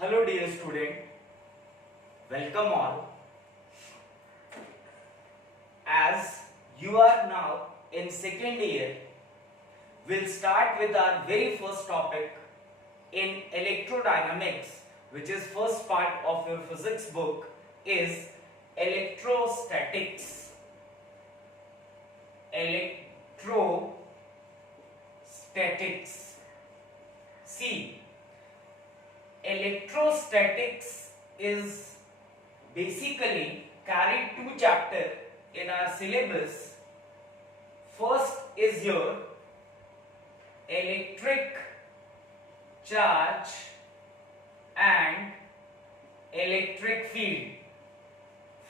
Hello dear student, welcome all. As you are now in second year, we'll start with our very first topic in electrodynamics, which is first part of your physics book, is electrostatics. Electrostatics. See, electrostatics is basically carried two chapters in our syllabus. First is your electric charge and electric field.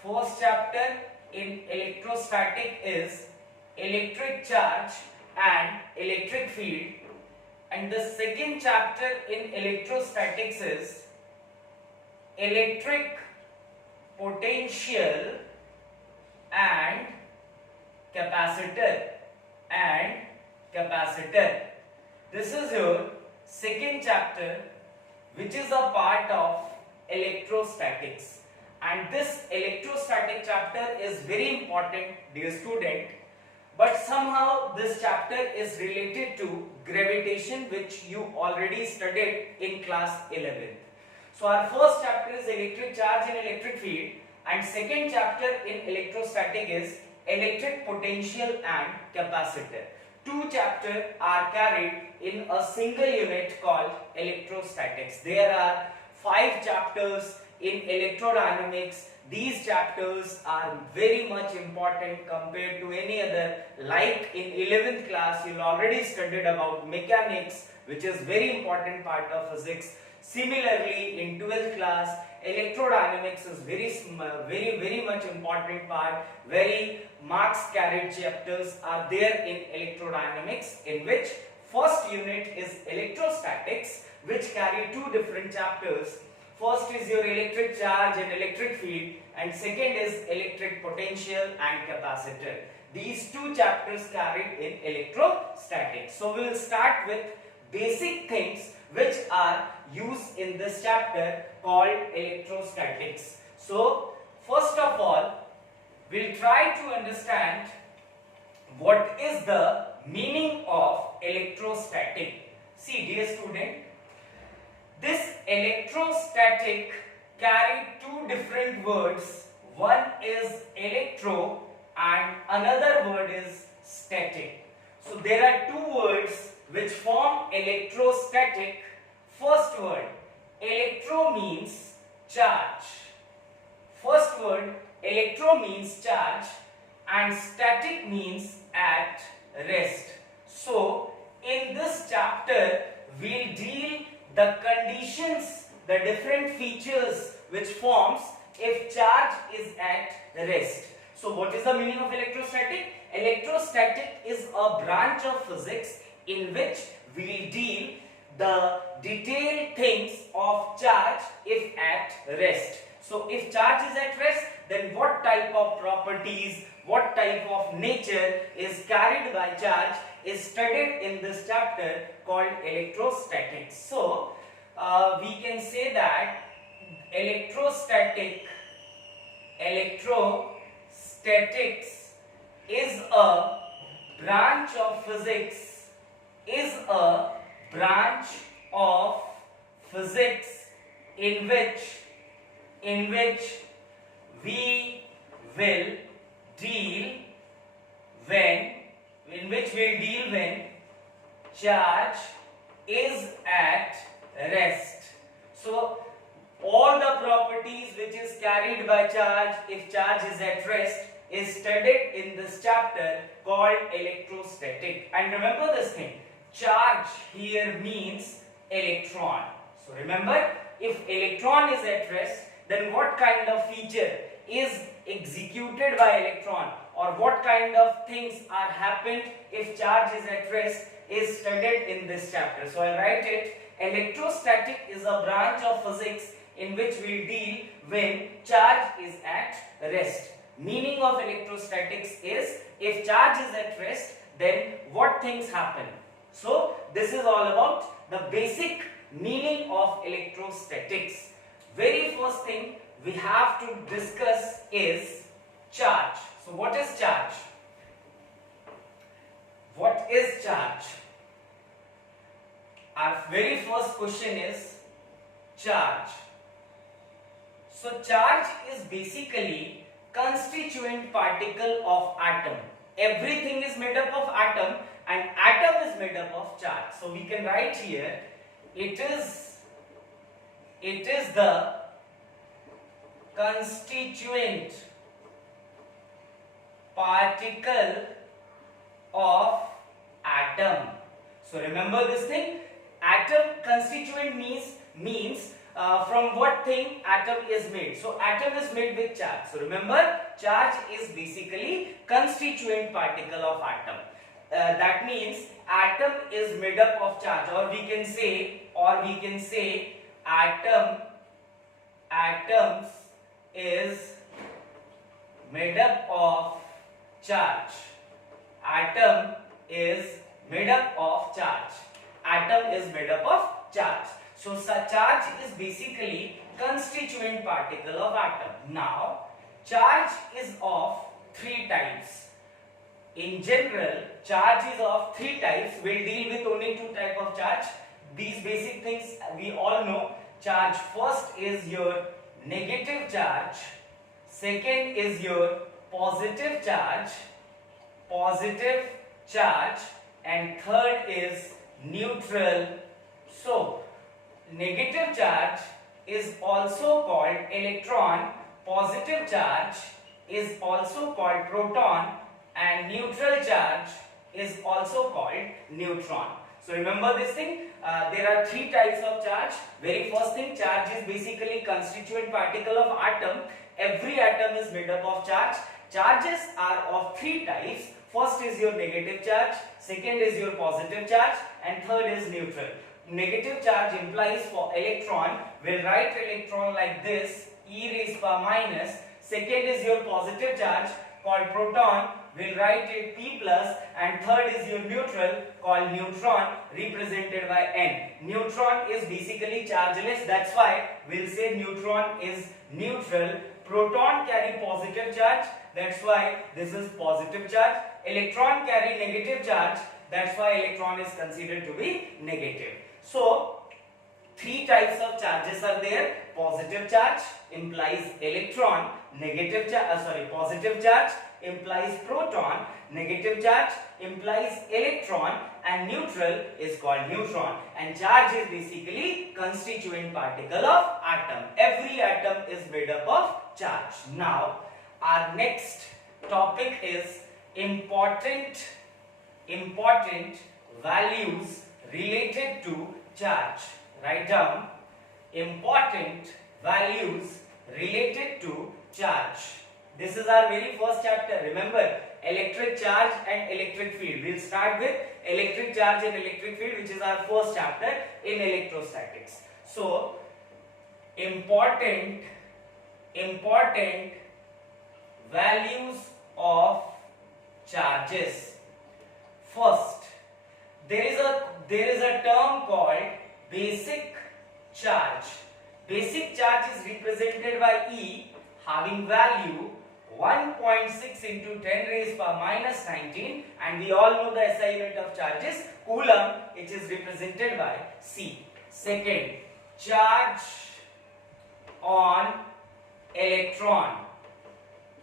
First chapter in electrostatic is electric charge and electric field, and the second chapter in electrostatics is electric potential and capacitor This is your second chapter, which is a part of electrostatics, and this electrostatic chapter is very important, dear student. But somehow this chapter is related to gravitation, which you already studied in class 11th. So our first chapter is electric charge and electric field, and second chapter in electrostatic is electric potential and capacitor. Two chapters are carried in a single unit called electrostatics. There are 5 chapters in electrodynamics. These chapters are very much important compared to any other. Like in 11th class, you already studied about mechanics, which is very important part of physics. Similarly, in 12th class, electrodynamics is very much important part. Very marks carried chapters are there in electrodynamics, in which first unit is electrostatics, which carry 2 different chapters. First is your electric charge and electric field, and second is electric potential and capacitor. These 2 chapters carried in electrostatics. So we will start with basic things which are used in this chapter called electrostatics. So first of all, we'll try to understand what is the meaning of electrostatic. See, dear student, this electrostatic carry 2 different words. One is electro and another word is static. So there are 2 words which form electrostatic. First word, electro means charge. First word, electro means charge, and static means at rest. So in this chapter we'll deal the conditions, the different features which forms if charge is at rest. So what is the meaning of electrostatic? Electrostatic is a branch of physics in which we will deal the detailed things of charge if at rest. So if charge is at rest, then what type of properties, what type of nature is carried by charge is studied in this chapter called electrostatics. So we can say that electrostatics is a branch of physics, in which we will deal when charge is at rest. So all the properties which is carried by charge if charge is at rest is studied in this chapter called electrostatic. And remember this thing, charge here means electron. So remember, if electron is at rest, then what kind of feature is executed by electron, or what kind of things are happened if charge is at rest is studied in this chapter. So I'll write it. Electrostatic is a branch of physics in which we deal when charge is at rest. Meaning of electrostatics is if charge is at rest, then what things happen. So this is all about the basic meaning of electrostatics. Very first thing we have to discuss is charge. So what is charge? What is charge? Our very first question is charge. So charge is basically constituent particle of atom. Everything is made up of atom and atom is made up of charge. So we can write here it is the constituent particle of atom. So remember this thing, atom constituent means from what thing atom is made. So atom is made with charge. So remember, charge is basically constituent particle of atom. That means atom is made up of charge, or we can say atoms is made up of charge. Atom is made up of charge. Atom is made up of charge. So charge is basically constituent particle of atom. Now, charge is of three types. In general, charge is of three types. We'll deal with only two types of charge. These basic things we all know. Charge first is your negative charge. Second is your positive charge. And third is neutral. So, negative charge is also called electron, positive charge is also called proton, and neutral charge is also called neutron. So remember this thing, there are three types of charge. Very first thing, charge is basically constituent particle of atom. Every atom is made up of charge. Charges are of three types. First is your negative charge, second is your positive charge, and third is neutral. Negative charge implies for electron, we'll write electron like this, e raised by minus. Second is your positive charge called proton, we'll write it p plus, and third is your neutral called neutron, represented by n. Neutron is basically chargeless, that's why we'll say neutron is neutral. Proton carry positive charge, that's why this is positive charge. Electron carry negative charge, that's why electron is considered to be negative. So, three types of charges are there. Positive charge implies electron, positive charge implies proton, negative charge implies electron, and neutral is called neutron. And charge is basically constituent particle of atom. Every atom is made up of charge. Now, our next topic is important values related to charge. Write down important values related to charge. This is our very first chapter. Remember, electric charge and electric field. We'll start with electric charge and electric field, which is our first chapter in electrostatics. So, important values of charges. First, there is a term called basic charge. Basic charge is represented by E, having value 1.6 into 10 raised by minus 19, and we all know the SI unit of charge is coulomb, which is represented by C. Second, charge on electron.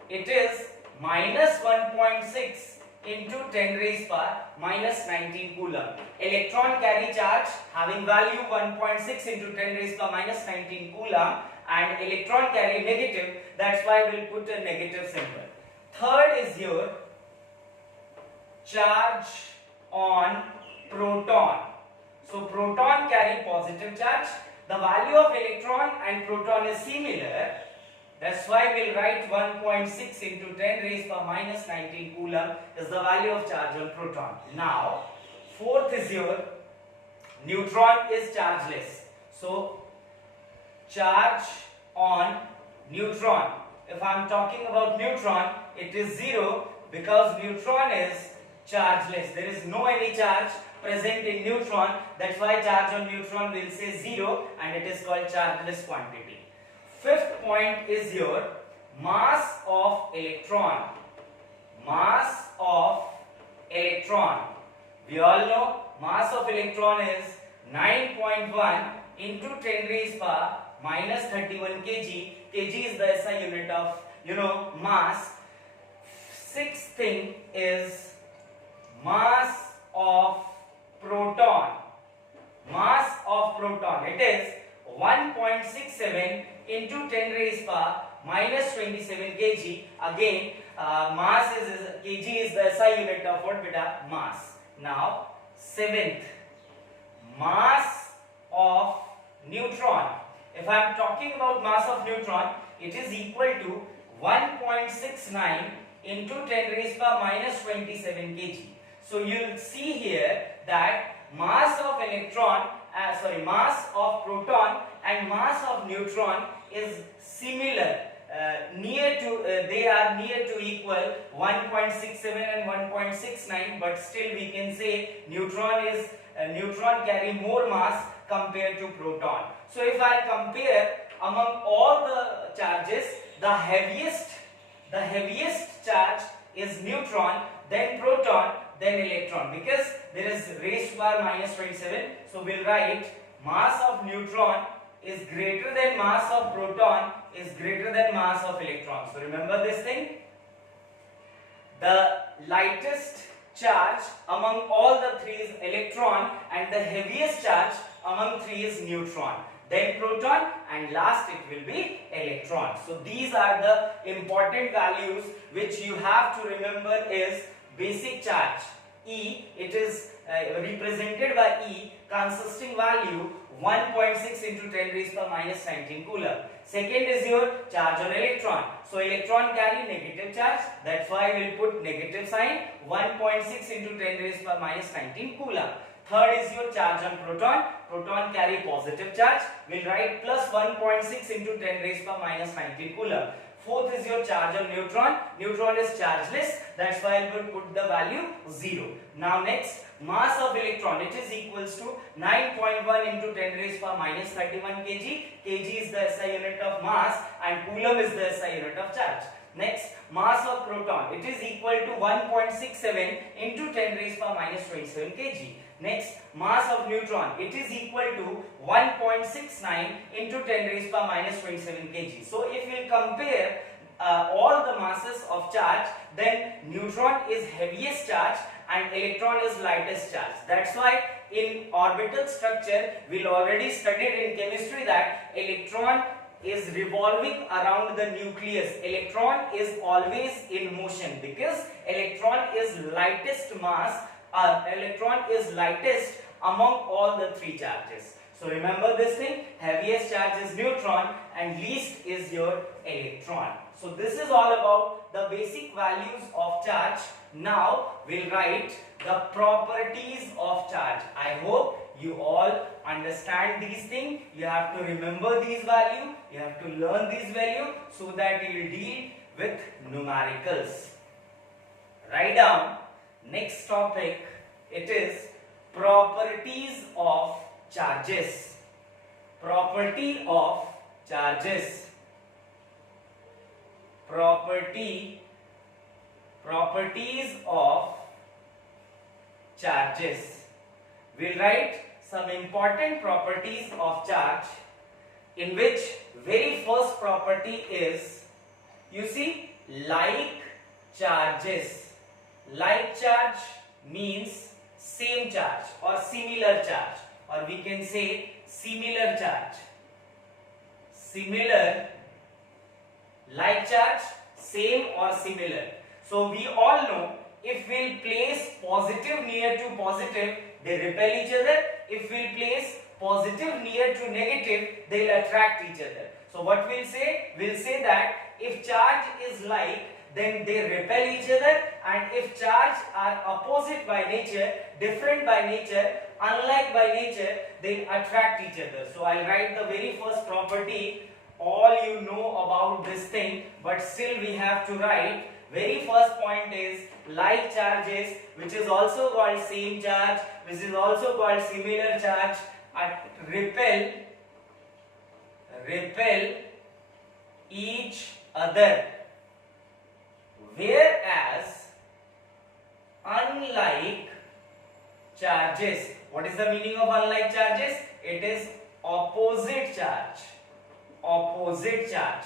It is minus 1.6 into 10 raised by minus 19 coulomb. Electron carry charge having value 1.6 into 10 raised by minus 19 coulomb, and electron carry negative, that's why we'll put a negative symbol. Third is your charge on proton. So proton carry positive charge. The value of electron and proton is similar. That's why we'll write 1.6 into 10 raised by minus 19 coulomb is the value of charge on proton. Now, fourth is your neutron is chargeless. So, charge on neutron. If I'm talking about neutron, it is 0 because neutron is chargeless. There is no any charge present in neutron. That's why charge on neutron will say 0 and it is called chargeless quantity. Fifth point is your mass of electron. Mass of electron. We all know mass of electron is 9.1 into 10 raised power minus 31 kg. Kg is the SI unit of mass. Sixth thing is mass of proton. Mass of proton, it is 1.67 into 10 raised power minus 27 kg. Again, mass is kg is the SI unit of what beta? Mass. Now, seventh, mass of neutron. If I am talking about mass of neutron, it is equal to 1.69 into 10 raised power minus 27 kg. So you will see here that mass of mass of proton and mass of neutron is similar. They are near to equal 1.67 and 1.69, but still we can say neutron carry more mass compared to proton. So if I compare among all the charges, the heaviest charge is neutron, then proton, then electron, because there is raised to power minus 27. So we'll write mass of neutron is greater than mass of proton is greater than mass of electron. So remember this thing. The lightest charge among all the three is electron and the heaviest charge among three is neutron. Then proton and last it will be electron. So these are the important values which you have to remember is basic charge. E, it is represented by E consisting value 1.6 into 10 raised power minus 19 coulomb. Second is your charge on electron. So electron carry negative charge. That's why we'll put negative sign. 1.6 into 10 raised power minus 19 coulomb. Third is your charge on proton. Proton carry positive charge. We'll write plus 1.6 into 10 raised power minus 19 coulomb. Fourth is your charge on neutron. Neutron is chargeless. That's why I will put the value 0. Now next, mass of electron. It is equals to 9.1 into 10 raised power minus 31 kg. Kg is the SI unit of mass and coulomb is the SI unit of charge. Next, mass of proton. It is equal to 1.67 into 10 raised power minus 27 kg. Next, mass of neutron. It is equal to 1.69 into 10 raised power minus 27 kg. So if we compare all the masses of charge, then neutron is heaviest charge and electron is lightest charge. That's why in orbital structure we already studied in chemistry that electron is revolving around the nucleus. Electron is always in motion because electron is lightest mass. Electron is lightest among all the three charges. So remember this thing, heaviest charge is neutron and least is your electron. So this is all about the basic values of charge. Now we'll write the properties of charge. I hope you all understand these things. You have to remember these values. You have to learn these values so that you will deal with numericals. Write down next topic. It is properties of charges. Property of charges. Properties of charges. We'll write some important properties of charge, in which very first property is, you see, like charges. Like charge means same charge or similar charge, or we can say similar charge. Similar, like charge, same or similar. So we all know if we'll place positive near to positive, they repel each other. If we'll place positive near to negative, they'll attract each other. So what we'll say? We'll say that if charge is like, then they repel each other, and if charge are opposite by nature, different by nature, unlike by nature, they attract each other. So I'll write the very first property. All you know about this thing, but still we have to write Very first point is like charges, which is also called same charge, which is also called similar charge, repel each other, whereas unlike charges, what is the meaning of unlike charges? It is opposite charge. Opposite charge.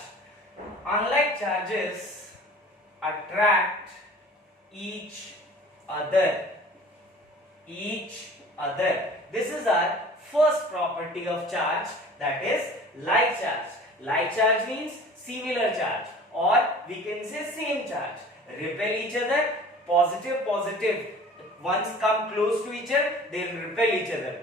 Unlike charges attract each other. Each other. This is our first property of charge, that is like charge. Like charge means similar charge, or we can say same charge. Repel each other. Positive, positive. Once come close to each other, they will repel each other.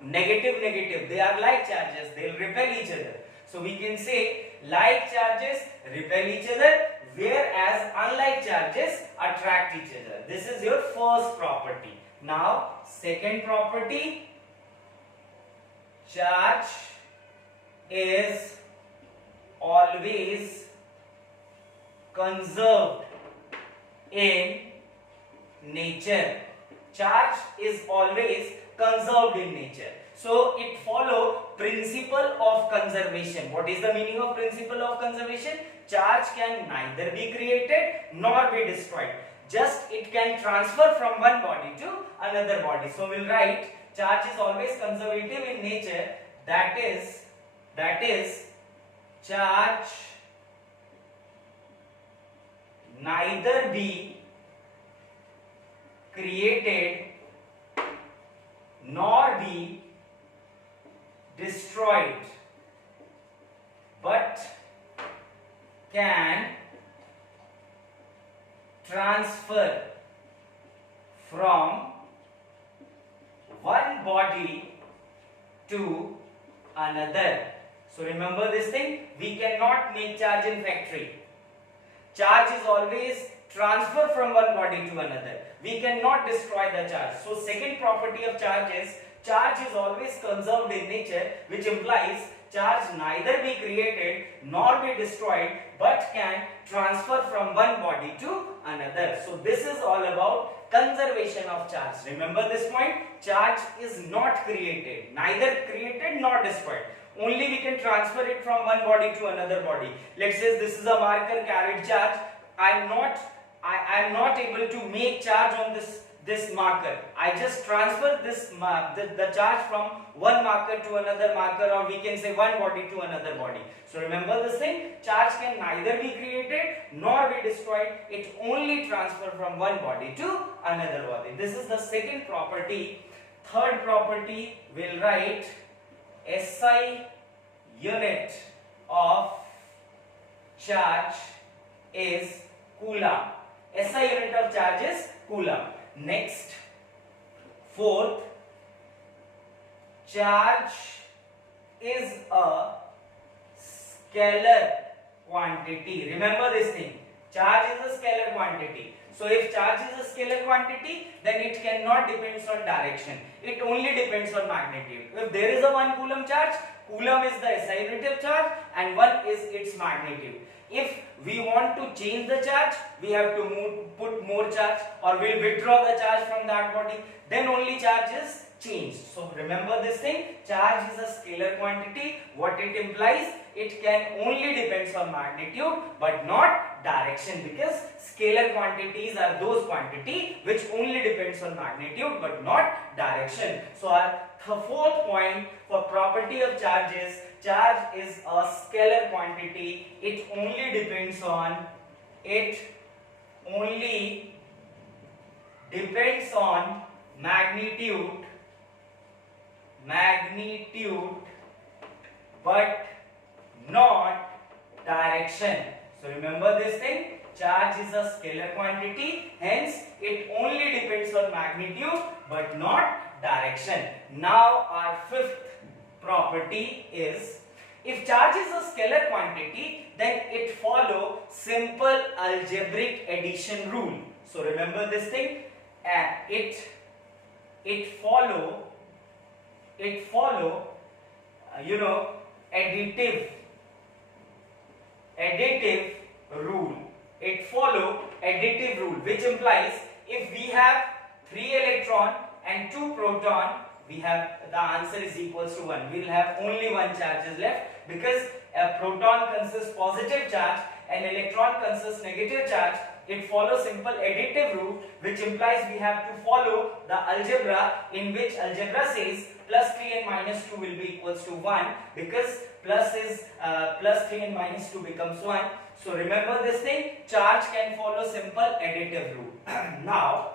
Negative, negative. They are like charges. They will repel each other. So we can say like charges repel each other, whereas unlike charges attract each other. This is your first property. Now, second property, charge is always conserved in nature. Charge is always conserved in nature. So it follows principle of conservation. What is the meaning of principle of conservation? Charge can neither be created nor be destroyed. Just it can transfer from one body to another body. So we'll write charge is always conservative in nature. That is charge neither be created nor be destroyed, but can transfer from one body to another. So remember this thing, we cannot make charge in factory. Charge is always transfer from one body to another. We cannot destroy the charge. So second property of charge is always conserved in nature, which implies charge neither be created nor be destroyed, but can transfer from one body to another. So this is all about conservation of charge. Remember this point, charge is not created, neither created nor destroyed. Only we can transfer it from one body to another body. Let's say this is a marker carried charge. I am not able to make charge on this marker. I just transfer the charge from one marker to another marker, or we can say one body to another body. So remember this thing, charge can neither be created nor be destroyed. It only transfer from one body to another body. This is the second property. Third property, we'll write SI unit of charge is coulomb. SI unit of charge is coulomb. Next, fourth, charge is a scalar quantity. Remember this thing, charge is a scalar quantity. So if charge is a scalar quantity, then it cannot depend on direction. It only depends on magnitude. If there is a 1 coulomb charge, coulomb is the SI unit of charge and 1 is its magnitude. If we want to change the charge, we have to put more charge, or we'll withdraw the charge from that body, then only charge is changed. So remember this thing, charge is a scalar quantity. What it implies, it can only depends on magnitude but not direction, because scalar quantities are those quantity which only depends on magnitude but not direction. So our fourth point for property of charge is a scalar quantity. It only depends on magnitude but not direction. So remember this thing, charge is a scalar quantity, hence it only depends on magnitude but not direction. Now our fifth property is, if charge is a scalar quantity, then it follow simple algebraic addition rule. So remember this thing, it follow additive rule. It follow additive rule, which implies if we have 3 electron and 2 proton, we have the answer is equals to 1. We will have only one charge is left, because a proton consists positive charge and electron consists negative charge. It follows simple additive rule, which implies we have to follow the algebra, in which algebra says plus 3 and minus 2 will be equals to 1, because plus 3 and minus 2 becomes 1. So remember this thing, charge can follow simple additive rule. Now,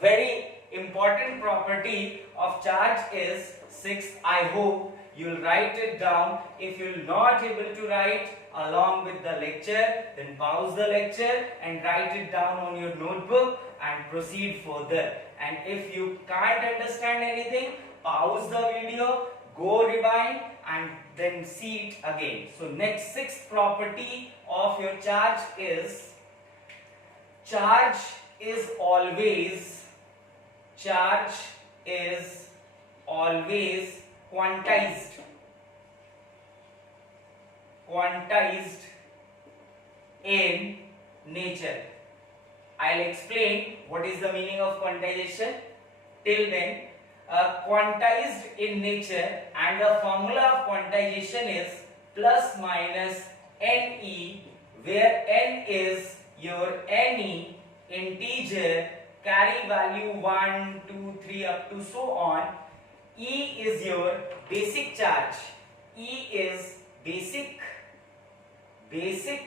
very important property of charge is 6. I hope you will write it down. If you will not able to write along with the lecture, then pause the lecture and write it down on your notebook and proceed further. And if you can't understand anything, pause the video, go rewind and then see it again. So next, sixth property of your charge is always quantized in nature. I'll explain what is the meaning of quantization. Till then, quantized in nature, and the formula of quantization is plus minus Ne, where N is your any integer, carry value 1, 2, 3 up to so on. E is your basic charge. E is basic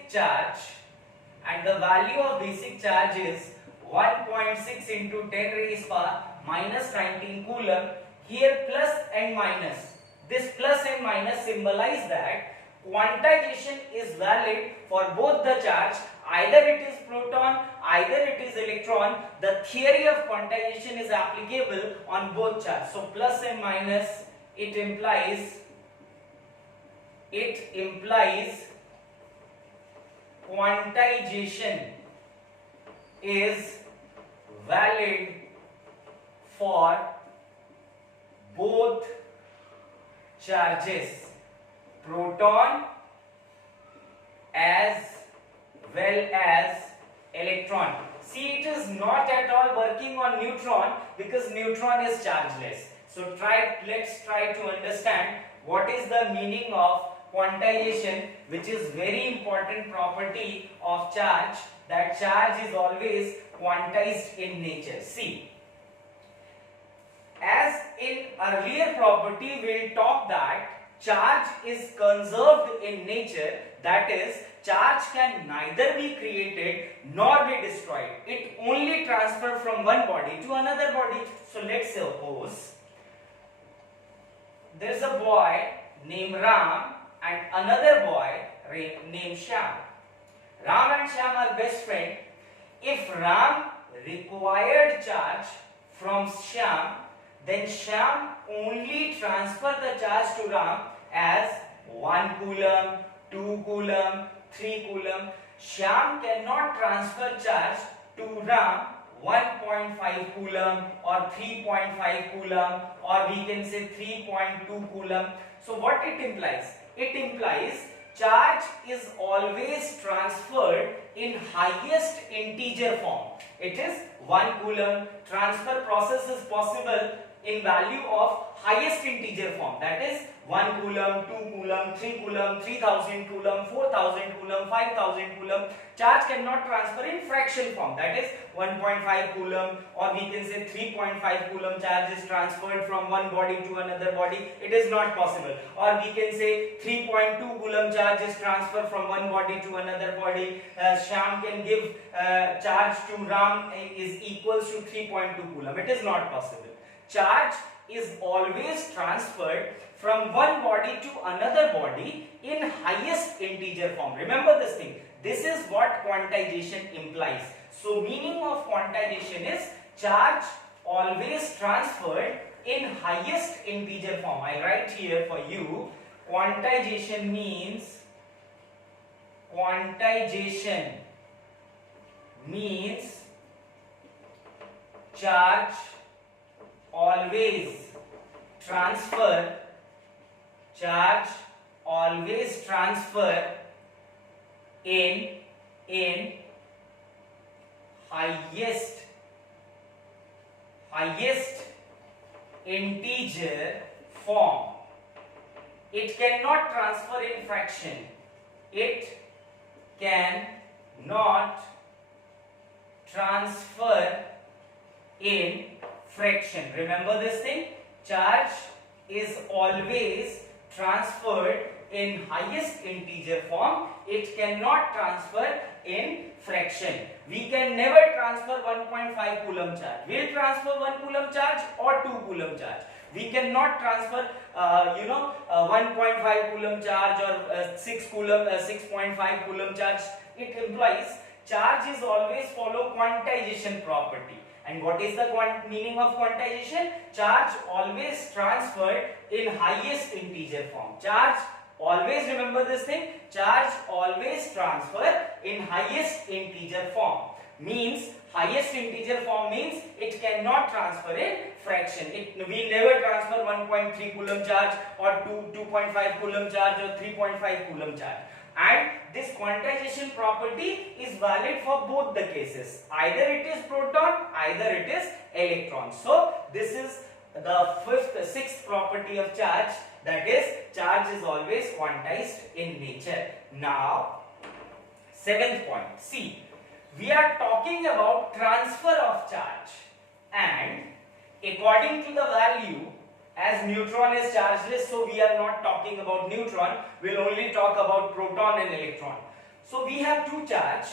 charge, and the value of basic charge is 1.6 into 10 raised power minus 19 coulomb. Here plus and minus. This plus and minus symbolize that quantization is valid for both the charge. Either it is proton, either it is electron. The theory of quantization is applicable on both charges. So plus and minus, it implies quantization is valid for both charges, proton as well as electron. See, it is not at all working on neutron, because neutron is chargeless. So let's try to understand what is the meaning of quantization, which is very important property of charge, that charge is always quantized in nature. See, as in earlier property, we will talk that charge is conserved in nature, that is, charge can neither be created nor be destroyed. It only transfers from one body to another body. So let's suppose there is a boy named Ram and another boy named Shyam. Ram and Shyam are best friends. If Ram required charge from Shyam, then Shyam only transfer the charge to Ram as 1 coulomb, 2 coulomb, 3 coulomb. Shyam cannot transfer charge to Ram 1.5 coulomb or 3.5 coulomb, or we can say 3.2 coulomb. So what it implies? It implies charge is always transferred in highest integer form. It is 1 coulomb. Transfer process is possible in value of highest integer form, that is 1 coulomb, 2 coulomb, 3 coulomb, 3000 coulomb, 4000 coulomb, 5000 coulomb. Charge cannot transfer in fraction form, that is 1.5 coulomb, or we can say 3.5 coulomb charge is transferred from one body to another body. It is not possible. Or we can say 3.2 coulomb charge is transferred from one body to another body. Shyam can give charge to Ram is equals to 3.2 coulomb. It is not possible. Charge is always transferred from one body to another body in highest integer form. Remember this thing. This is what quantization implies. So meaning of quantization is charge always transferred in highest integer form. I write here for you. Quantization means charge always transfer in highest integer form. It cannot transfer in fraction. It cannot transfer in fraction. Remember this thing? Charge is always transferred in highest integer form. It cannot transfer in fraction. We can never transfer 1.5 coulomb charge. We'll transfer 1 coulomb charge or 2 coulomb charge. We cannot transfer 1.5 coulomb charge or 6.5 coulomb charge. It implies charge is always follow quantization property. And what is the meaning of quantization? Charge always transferred in highest integer form. Charge always, remember this thing, charge always transfer in highest integer form. Means highest integer form means it cannot transfer in fraction. We never transfer 1.3 coulomb charge or 2.5 coulomb charge or 3.5 coulomb charge. And this quantization property is valid for both the cases. Either it is proton, either it is electron. So this is the sixth property of charge, that is charge is always quantized in nature. Now, seventh point. See, we are talking about transfer of charge, and according to the value, as neutron is chargeless, so we are not talking about neutron, we'll only talk about proton and electron. So we have two charge,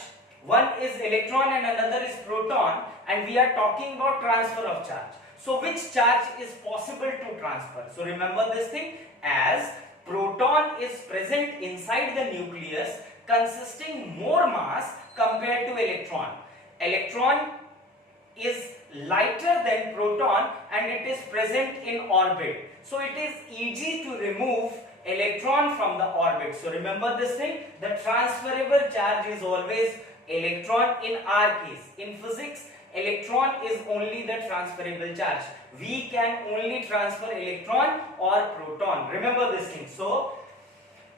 one is electron and another is proton, and we are talking about transfer of charge. So which charge is possible to transfer? So remember this thing, as proton is present inside the nucleus consisting more mass compared to electron. Electron is lighter than proton and it is present in orbit. So it is easy to remove electron from the orbit. So remember this thing, the transferable charge is always electron in our case. In physics, electron is only the transferable charge. We can only transfer electron or proton. Remember this thing. So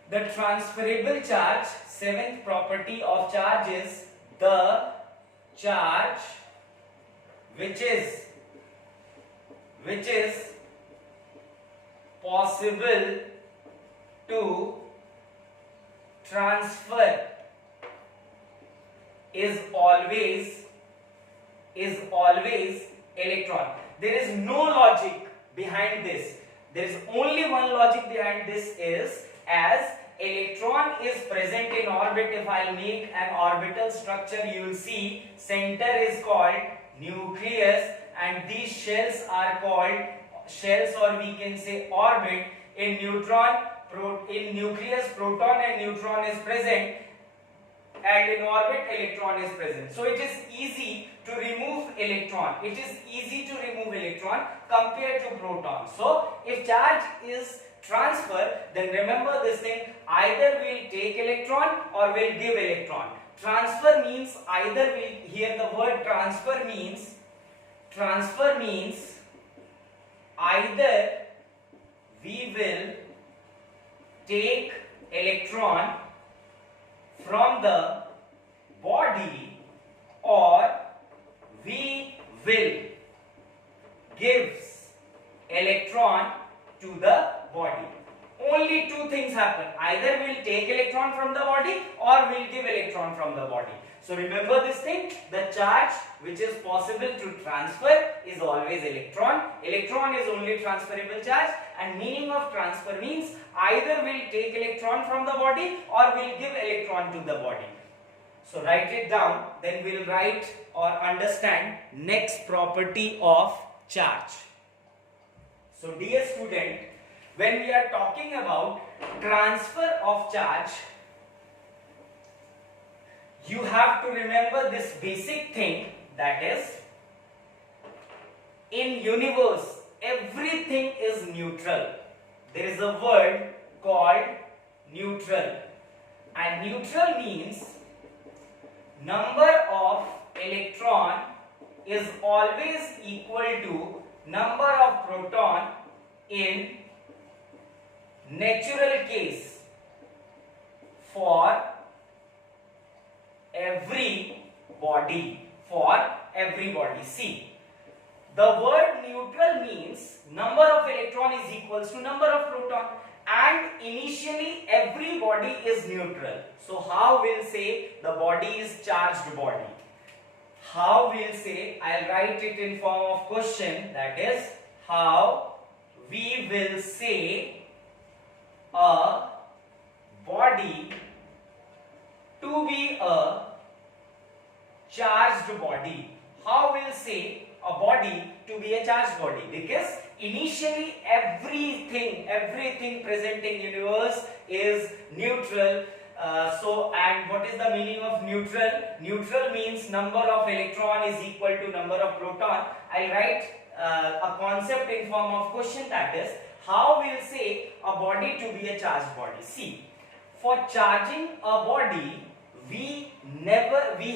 the transferable charge, seventh property of charge is the charge which is possible to transfer is always electron. There is no logic behind this. There is only one logic behind this, is as electron is present in orbit. If I make an orbital structure, you will see center is called nucleus and these shells are called shells, or we can say orbit. In in nucleus proton and neutron is present, and in orbit electron is present. So it is easy to remove electron. It is easy to remove electron compared to proton. So if charge is transfer, then remember this thing, either we'll take electron or we'll give electron. Transfer means either here the word transfer means either we will take electron from the body or we will give electron to the body. Only two things happen. Either we'll take electron from the body or we'll give electron from the body. So remember this thing, the charge which is possible to transfer is always electron. Electron is only transferable charge, and meaning of transfer means either we'll take electron from the body or we'll give electron to the body. So write it down, then we'll write or understand next property of charge. So dear student, when we are talking about transfer of charge, you have to remember this basic thing, that is, in universe everything is neutral. There is a word called neutral, and neutral means number of electron is always equal to number of proton in natural case for every body. for everybody. See, the word neutral means number of electron is equals to number of proton, and initially every body is neutral. So how we'll say the body is charged body? How we'll say, I'll write it in form of question, that is how we will say a body to be a charged body. How we'll say a body to be a charged body? Because initially everything present in universe is neutral. And what is the meaning of neutral? Neutral means number of electron is equal to number of proton. I'll write a concept in form of question, that is how we'll say a body to be a charged body. See, for charging a body, we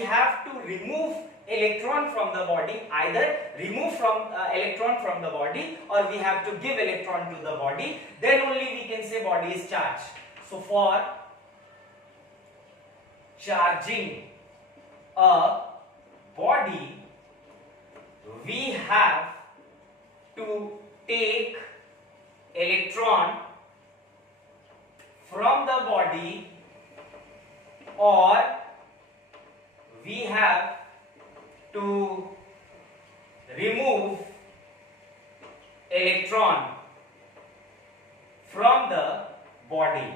have to remove electron from the body, either remove from electron from the body, or we have to give electron to the body, then only we can say body is charged. So for charging a body, we have to take electron from the body, or we have to remove electron from the body.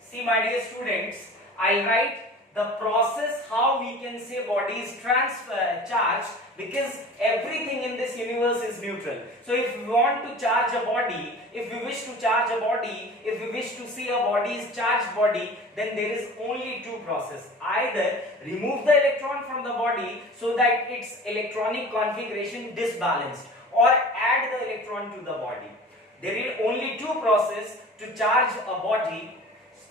See, my dear students, I'll write the process how we can say body is charged, because everything in this universe is neutral. So if we want to charge a body, if we wish to charge a body, if we wish to see a body is charged body, then there is only two processes. Either remove the electron from the body so that its electronic configuration disbalanced, or add the electron to the body. There are only two processes to charge a body.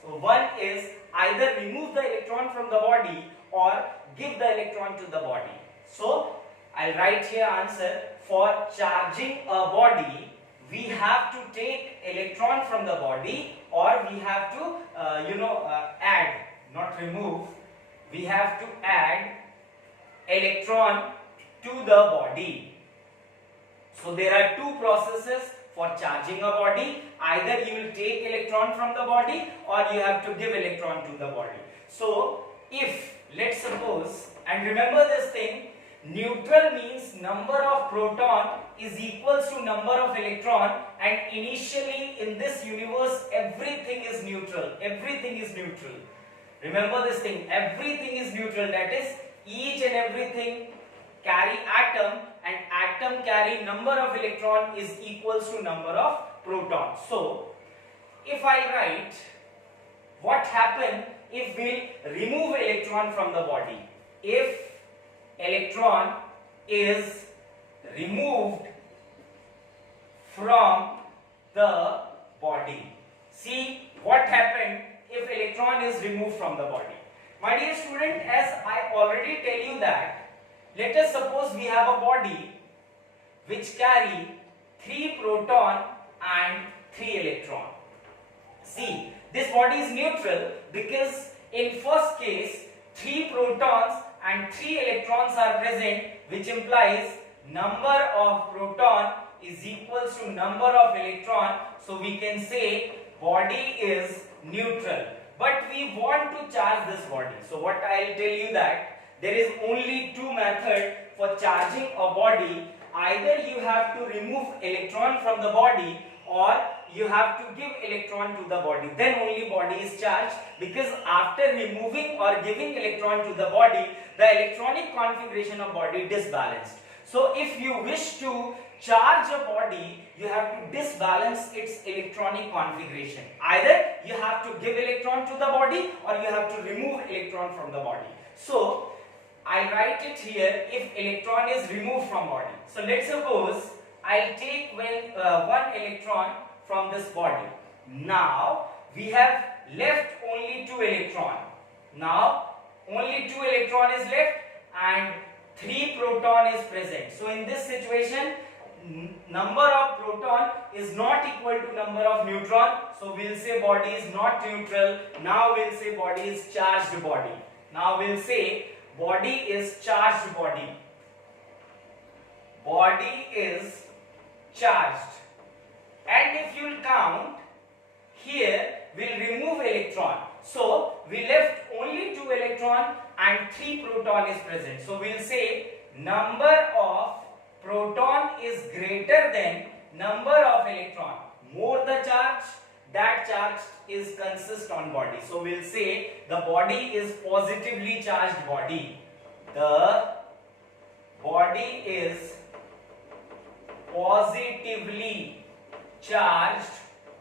One is either remove the electron from the body or give the electron to the body. So I'll write here answer. For charging a body, we have to take electron from the body, or we have to add, not remove, we have to add electron to the body. So there are two processes for charging a body. Either you will take electron from the body, or you have to give electron to the body. So if, let's suppose, and remember this thing, neutral means number of proton is equals to number of electron, and initially in this universe everything is neutral. Everything is neutral. Remember this thing, everything is neutral, that is each and everything carry atom, and atom carry number of electron is equals to number of proton. So if I write what happen if we remove electron from the body, if electron is removed from the body. See what happened if electron is removed from the body. My dear student, as I already tell you that, let us suppose we have a body which carry 3 proton and 3 electron. See, this body is neutral because in first case 3 protons and 3 electrons are present, which implies number of proton is equals to number of electron. So we can say body is neutral. But we want to charge this body. So what I will tell you that there is only two methods for charging a body. Either you have to remove electron from the body, or you have to give electron to the body. Then only body is charged, because after removing or giving electron to the body, the electronic configuration of body disbalanced. So if you wish to charge a body, you have to disbalance its electronic configuration. Either you have to give electron to the body, or you have to remove electron from the body. So I write it here, if electron is removed from body. So let's suppose I'll take one electron from this body. Now we have left only 2 electron. Now only 2 electron is left and 3 proton is present. So in this situation, number of proton is not equal to number of neutron. So we'll say body is not neutral. Now we'll say body is charged body. Now we'll say body is charged body. Body is charged. And if you'll count, here we'll remove electron. So we left only 2 electron and 3 proton is present. So we'll say number of proton is greater than number of electron. More the charge, that charge is consist on body. So we'll say the body is positively charged body. The body is positively charged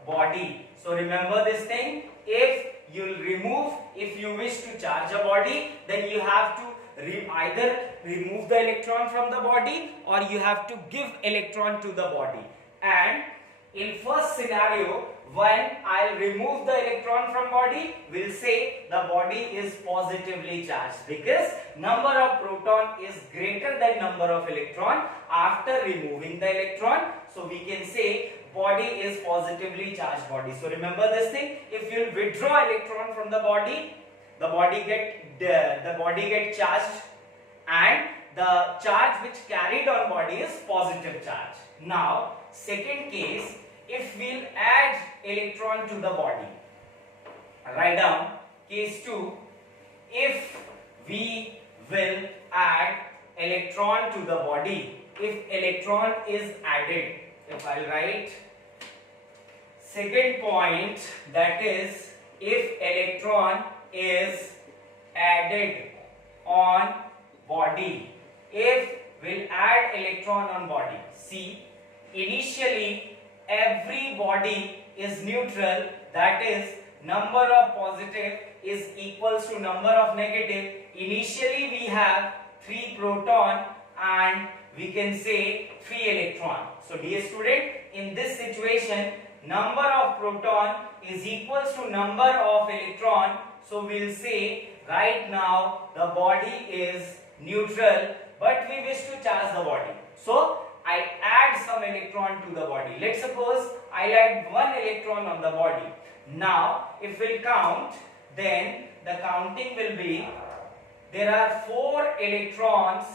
body. So remember this thing, if you wish to charge a body, then you have to either remove the electron from the body or you have to give electron to the body. And in first scenario, when I'll remove the electron from body, we'll say the body is positively charged because number of proton is greater than number of electron after removing the electron. So we can say body is positively charged body. So remember this thing, if you withdraw electron from the body get charged, and the charge which carried on body is positive charge. Now second case, if we'll add electron to the body, write down case 2, if we will add electron to the body, if electron is added, if I'll write second point, that is if electron is added on body, if we'll add electron on body, see, initially every body is neutral, that is number of positive is equals to number of negative. Initially we have 3 proton and we can say 3 electron. So dear student, in this situation number of proton is equals to number of electron. So we'll say right now the body is neutral but we wish to charge the body. So I add some electron to the body. Let's suppose I add 1 electron on the body. Now if we'll count, then the counting will be, there are 4 electrons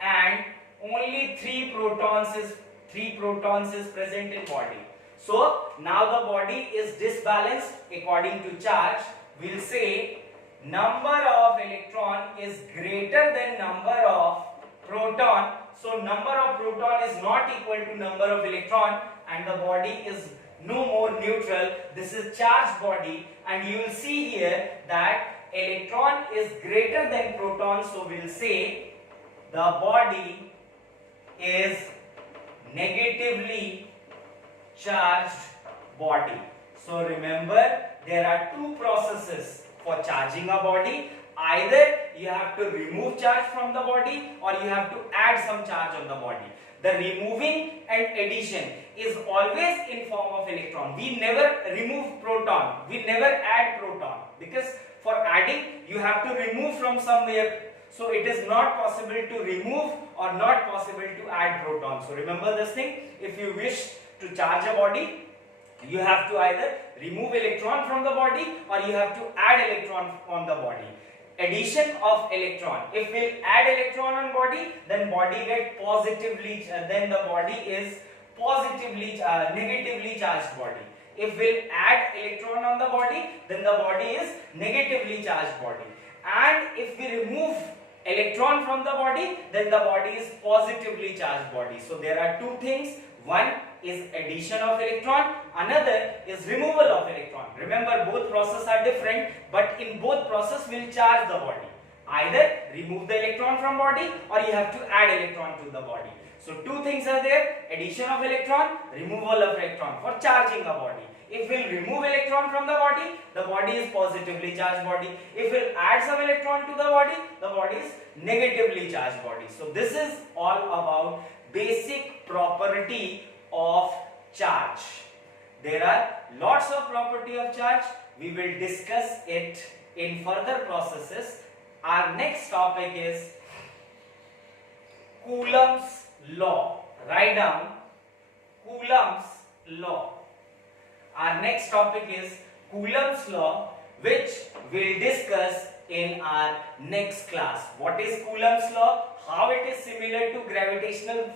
and only 3 protons is present in body. So now the body is disbalanced according to charge. We'll say number of electron is greater than number of proton. So number of proton is not equal to number of electron and the body is no more neutral. This is charged body and you will see here that electron is greater than proton. So we'll say the body is negatively charged body. So remember, there are 2 processes for charging a body. Either you have to remove charge from the body or you have to add some charge on the body. The removing and addition is always in form of electron. We never remove proton, we never add proton, because for adding you have to remove from somewhere. So it is not possible to remove or not possible to add proton. So remember this thing, if you wish to charge a body, you have to either remove electron from the body or you have to add electron on the body. Addition of electron, if we'll add electron on body, then body get positively, then the body is positively negatively charged body. If we'll add electron on the body, then the body is negatively charged body. And if we remove electron from the body, then the body is positively charged body. So there are 2 things, one is addition of electron, another is removal of electron. Remember, both processes are different, but in both process we'll charge the body. Either remove the electron from body or you have to add electron to the body. So 2 things are there, addition of electron, removal of electron for charging a body. If we'll remove electron from the body is positively charged body. If we'll add some electron to the body is negatively charged body. So this is all about basic property of charge. There are lots of property of charge. We will discuss it in further processes. Our next topic is Coulomb's law. Write down Coulomb's law. Our next topic is Coulomb's law, which will discuss in our next class. What is Coulomb's law? How it is similar to gravitational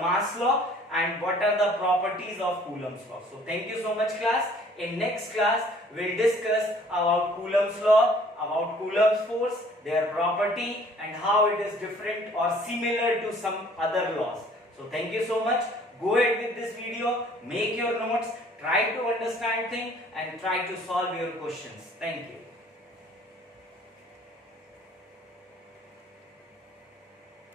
mass law, and what are the properties of Coulomb's law. So thank you so much, class. In next class, we'll discuss about Coulomb's law, about Coulomb's force, their property, and how it is different or similar to some other laws. So thank you so much. Go ahead with this video, make your notes, try to understand things and try to solve your questions. Thank you.